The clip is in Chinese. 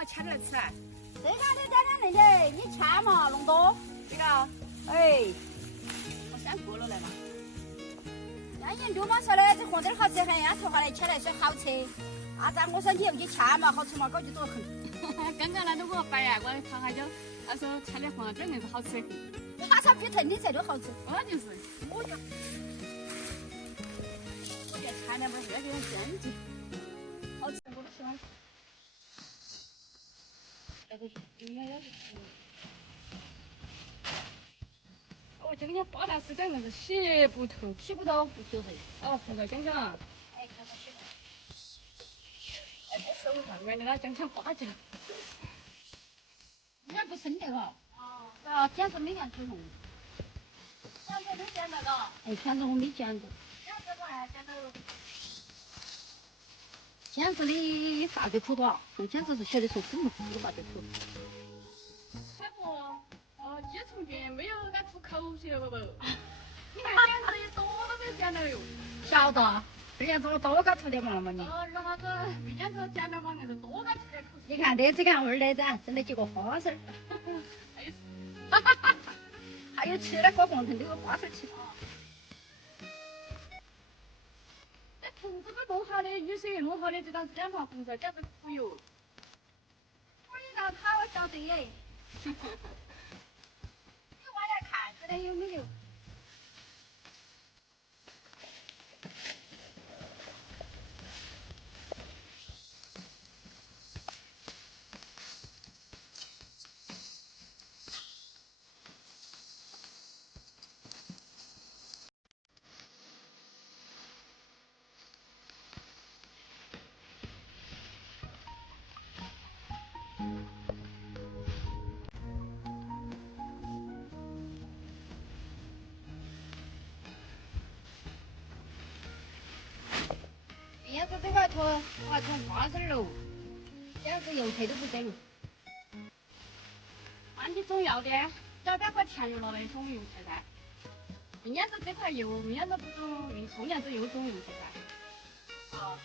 我切来吃。这下你点点那些，你切嘛，弄多。对了，哎，我先过了来嘛。那你刘妈说的，这黄豆好吃很，俺头发来切来说好吃。啊，咱我身体又去切嘛，好吃嘛，搞就多很。刚刚那都我摆呀，我看下就，他说切的黄豆硬是好吃得很。他才比城里菜都好吃。我就是，我就我觉得切的不是有点坚劲，好吃我都喜欢吃。这个应该也是。哦，这个人巴大是讲那个洗不透。洗不到不就是？哦，不是刚刚啊。哎，看到洗不到。哎，这手上原来他讲讲巴结。你那不生的哈？哦。啊，剪子没见出红。剪子没剪那个。哎，剪子我没剪过。剪子嘛，剪到。剪子的啥子苦多？用剪子是学的时候苦不苦啥子苦？师傅，哦，鸡从军没有俺吐口水了不？你看剪子一多都没剪了哟。晓得，这样子我多给涂点嘛嘛你。哦，那啥子没剪子剪了嘛，那是多给吃点口水。你看这看味儿的噻，整了几个花生。哈哈哈！还有吃的锅光腾都有花生吃。这虫子都弄好的，雨水弄好的，这张脸盘红色，简直苦哟。我一道他我晓得耶。你往来看出来有没有？燕子这块头我还种花生喽，燕子油菜都不整。那你总要的，找点块甜油了那种油菜噻。明年子这块油，明年子不种，后年子又种油菜噻。哦，